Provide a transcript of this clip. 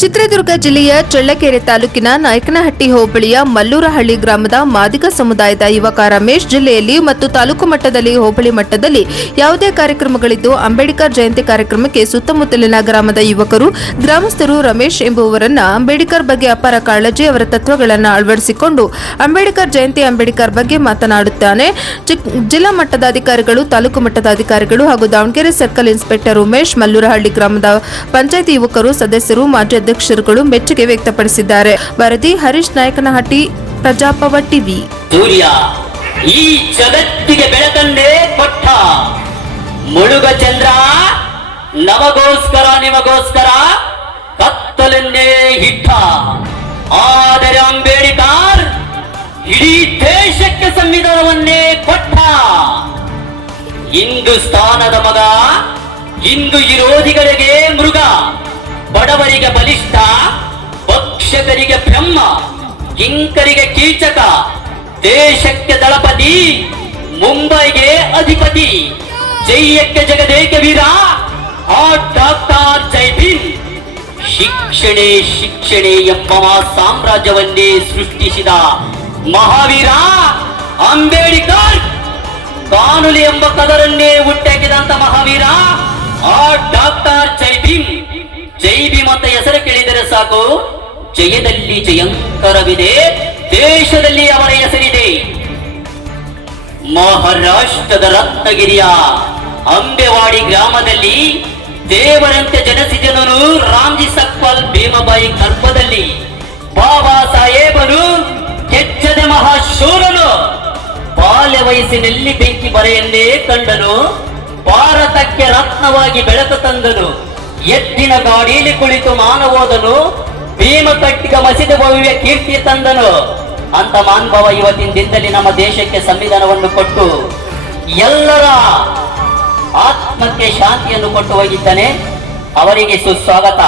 ಚಿತ್ರದುರ್ಗ ಜಿಲ್ಲೆಯ ಚಳ್ಳಕೆರೆ ತಾಲೂಕಿನ ನಾಯಕನಹಟ್ಟಿ ಹೋಬಳಿಯ ಮಲ್ಲೂರಹಳ್ಳಿ ಗ್ರಾಮದ ಮಾದಿಗ ಸಮುದಾಯದ ಯುವಕ ರಮೇಶ್ ಜಿಲ್ಲೆಯಲ್ಲಿ ಮತ್ತು ತಾಲೂಕು ಮಟ್ಟದಲ್ಲಿ ಹೋಬಳಿ ಮಟ್ಟದಲ್ಲಿ ಯಾವುದೇ ಕಾರ್ಯಕ್ರಮಗಳಿದ್ದು ಅಂಬೇಡ್ಕರ್ ಜಯಂತಿ ಕಾರ್ಯಕ್ರಮಕ್ಕೆ ಸುತ್ತಮುತ್ತಲಿನ ಗ್ರಾಮದ ಯುವಕರು ಗ್ರಾಮಸ್ಥರು ರಮೇಶ್ ಎಂಬುವರನ್ನ ಅಂಬೇಡ್ಕರ್ ಬಗ್ಗೆ ಅಪಾರ ಕಾಳಜಿ ಅವರ ತತ್ವಗಳನ್ನು ಅಳವಡಿಸಿಕೊಂಡು ಅಂಬೇಡ್ಕರ್ ಜಯಂತಿ ಅಂಬೇಡ್ಕರ್ ಬಗ್ಗೆ ಮಾತನಾಡುತ್ತಾನೆ. ಜಿಲ್ಲಾ ಮಟ್ಟದ ಅಧಿಕಾರಿಗಳು, ತಾಲೂಕು ಮಟ್ಟದ ಅಧಿಕಾರಿಗಳು ಹಾಗೂ ದಾವಣಗೆರೆ ಸರ್ಕಲ್ ಇನ್ಸ್ಪೆಕ್ಟರ್ ಉಮೇಶ್, ಮಲ್ಲೂರಹಳ್ಳಿ ಗ್ರಾಮದ ಪಂಚಾಯಿತಿ ಯುವಕರು, ಸದಸ್ಯರು, ಮಾಜಿ ಅಧ್ಯಕ್ಷರುಗಳು ಮೆಚ್ಚುಗೆ ವ್ಯಕ್ತಪಡಿಸಿದ್ದಾರೆ. ವರದಿ ಹರೀಶ್, ನಾಯಕನಹಟ್ಟಿ, ಪ್ರಜಾಪವ ಟಿವಿ. ಸೂರ್ಯ ಈ ಜಗತ್ತಿಗೆ ಬೆಳಕನ್ನೇ ಕೊಟ್ಟ, ಮುಳುಗ ಚಂದ್ರ ನಮಗೋಸ್ಕರ ನಿಮಗೋಸ್ಕರ ಕತ್ತಲನ್ನೇ ಇಟ್ಟ. ಆದರೆ ಅಂಬೇಡ್ಕರ್ ಇಡೀ ದೇಶಕ್ಕೆ ಸಂವಿಧಾನವನ್ನೇ ಕೊಟ್ಟ. ಹಿಂದೂಸ್ತಾನದ ಮಗ, ಹಿಂದೂ ವಿರೋಧಿಗಳಿಗೆ ಮೃಗ, ಬಡವರಿಗೆ ಬಲಿಷ್ಠ, ಭಕ್ಷಕರಿಗೆ ಬ್ರಹ್ಮ, ಕಿಂಕರಿಗೆ ಕೀಚಕ, ದೇಶಕ್ಕೆ ದಳಪತಿ, ಮುಂಬೈಗೆ ಅಧಿಪತಿ, ಜಯಕ್ಕೆ ಜಗದೇಕ ವೀರ, ಆ ಡಾಕ್ಟರ್ ಜೈ ಭೀಮ್. ಶಿಕ್ಷಣೆ ಶಿಕ್ಷಣೆ ಎಂಬ ಸಾಮ್ರಾಜ್ಯವನ್ನೇ ಸೃಷ್ಟಿಸಿದ ಮಹಾವೀರ ಅಂಬೇಡ್ಕರ್. ಕಾನೂನು ಎಂಬ ಕದರನ್ನೇ ಹುಟ್ಟಾಕಿದಂತ ಮಹಾವೀರ ಆ ಡಾಕ್ಟರ್ ಜೈ ಭೀಮ್. ಜೈ ಭೀಮ್ ಅಂತ ಹೆಸರು ಕೇಳಿದರೆ ಸಾಕು, ಜಯದಲ್ಲಿ ಜಯಂಕರವಿದೆ, ದೇಶದಲ್ಲಿ ಅವರ ಹೆಸರಿದೆ. ಮಹಾರಾಷ್ಟ್ರದ ರತ್ನಗಿರಿಯ ಅಂಬೆವಾಡಿ ಗ್ರಾಮದಲ್ಲಿ ದೇವರಂತೆ ಜನಿಸಿದನು ರಾಮ್ಜಿ ಸಕ್ಪಾಲ್ ಭೀಮಬಾಯಿ ಗರ್ಭದಲ್ಲಿ. ಬಾಬಾ ಸಾಹೇಬರು ಕೆಚ್ಚದ ಮಹಾಶೂರನು, ಬಾಲ್ಯ ವಯಸ್ಸಿನಲ್ಲಿ ಬೆಂಕಿ ಬರೆಯನ್ನೇ ಕಂಡನು, ಭಾರತಕ್ಕೆ ರತ್ನವಾಗಿ ಬೆಳಕು ತಂದನು. ಎತ್ತಿನ ಗಾಡಿಯಲ್ಲಿ ಕುಳಿತು ಮಾನವೋದನು, ಭೀಮ ಕಟ್ಟಿಗ ಮಸಿದ ಭವ್ಯ ಕೀರ್ತಿ ತಂದನು. ಅಂತ ಮಾನ್ಭವ ಇವತ್ತಿನ ದಿನದಲ್ಲಿ ನಮ್ಮ ದೇಶಕ್ಕೆ ಸಂವಿಧಾನವನ್ನು ಕೊಟ್ಟು ಎಲ್ಲರ ಆತ್ಮಕ್ಕೆ ಶಾಂತಿಯನ್ನು ಕೊಟ್ಟು ಹೋಗಿದ್ದಾನೆ. ಅವರಿಗೆ ಸುಸ್ವಾಗತ.